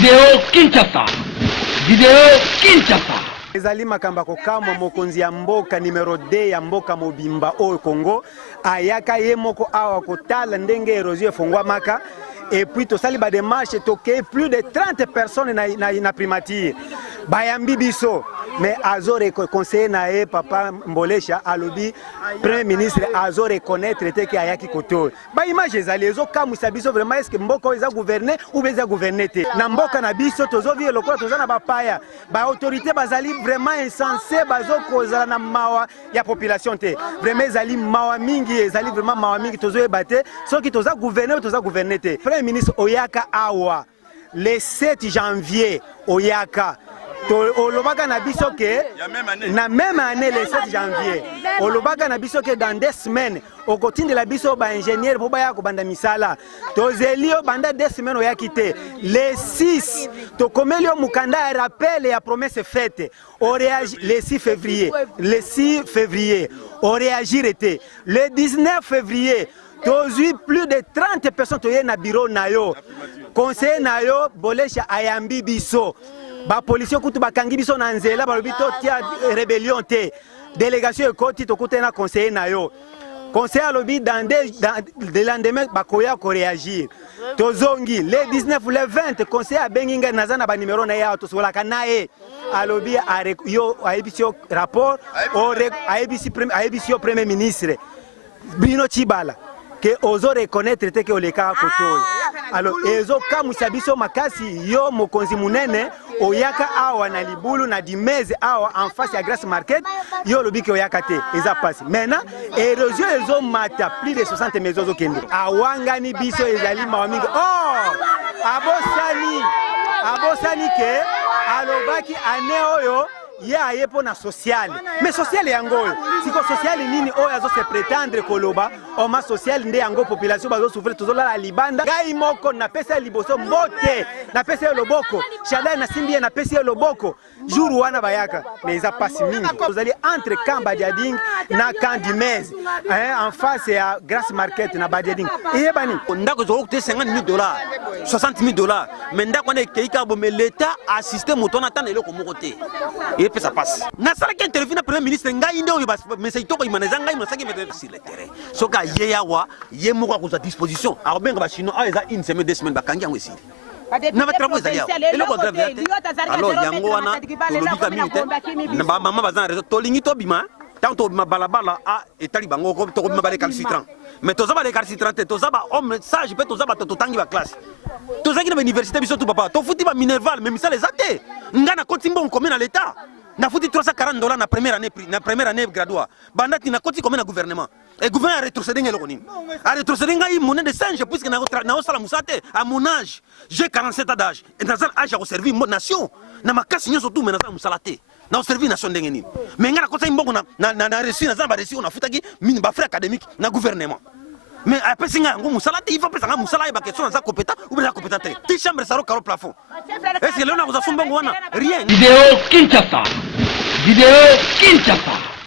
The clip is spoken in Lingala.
Vidéo Kinshasa. Vidéo Kinshasa. Ezali makamba kokamwa mokonzi ya mboka numero 2 ya mboka mobimba o Congo ayaka ye moko awa kotala ndenge érosion efongwamaka et puis tosali ba démarche toke plus de 30 personnes na primature bayambi biso mais azore conseiller na papa Mbolesha alobi premier ministre azo reconnaître teke ayaki koto ba image ezali ezo kamusa biso vraiment est-ce que mboka eza gouverner ou beza gouverner te na mboka na biso tozovi lokola tozana bapaya ba autorité bazali vraiment insensé bazo kozala na mawa ya population te vraiment ezali mawa mingi ezali vraiment mawa mingi tozoyeba te soki toza gouverner te premier ministre oyaka awa le 7 janvier oyaka olobaka na biso ke na même année le 7 janvier olobaka na biso ke dans 2 semaines okotindela biso ba ingénieur po baya ko banda misala tozelio banda 2 semaines oyaki te le 6 tokomelio mukanda ya rappel ya promesse faite on réagit le 6 février on réagirete le 19 février tozu plus de 30 personnes toye na bureau na yo conseiller na yo Bolesha ayambi biso ba policier kutu bakangi biso na nzela balobi to tia rébellion te délégation ekoti tokuta na conseiller na yo conseiller alobi dans le lendemain bakoya ko réagir tozongi le 19 le 20 conseiller abenginga nazana ba numéro na ya tosolaka nae alobi yo aibisio rapport o aibisio premier ministre Bruno Chibala que ozo reconnaître te que oleka kotoy alors ezo kamusa biso makasi yo mokonzi munene oyaka awa na libulu na dimeze awa en face ya Grasse Market yo lobiki oyaka te eza passe maintenant érosion ezo mata plus de 60 maisons zo kende awangani biso ezali mawaminga abosani ke alobaki ane oyo ya yepo na social mais social yango siko social nini oyo azo se prétendre koloba oma social nde yango population bazo souffrir tozola la libanda gai moko na pesa liboso mbote na pesa loboko chalai na simbi na pesa loboko jour wana bayaka mais eza passe mingi tozali entre camp Badiading na camp du Mez en face ya Grasse Market na Badiading yebani ndako zo coûter $50,000 $60,000 mais ndako na keika bo mais l'état assisté motona tane eloko moko te et puis ça passe na sala ki interview na premier ministre ngai nde oyo mais c'est toko imana ngai mo saki mettre sur le terrain soka yeyawa ye moko ko za disposition abenga ba chino a eza une semaine 2 semaines bakangi yango esili na ba travaux ezali eloko grave alors yango wana tolobika minute na ba mama bazana réseau tolingi to bima tanto bima balabala a etali bango ko to bima ba récalcitrant mais toza ba récalcitrant toza ba homme sage pe toza ba totangi ba classe tozaki na université biso tout papa to futi ba minerval mais misala ezate ngana kotimbo on na l'état na futi $340 na première année graduat bandati na koti comme na gouvernement et gouvernement a rétrocédé ngelo nini a rétrocédé ngai monnaie de singe puisque na osala musate à mon âge j'ai 47 ans d'âge et dans un âge à servir mon nation na makasi nyoso tout mais na musalate na servir nation ndenge nini mais ngana kota imbongo na reçu na zamba reçu on a futaki mini ba frère académique na gouvernement mais après singa ngo musala te il faut pesa musala ba question na za compétent ou bien compétent te chambre saro caro plafond est-ce que là on a wana rien Vidéo Kinshasa. Vidéo Kinshasa.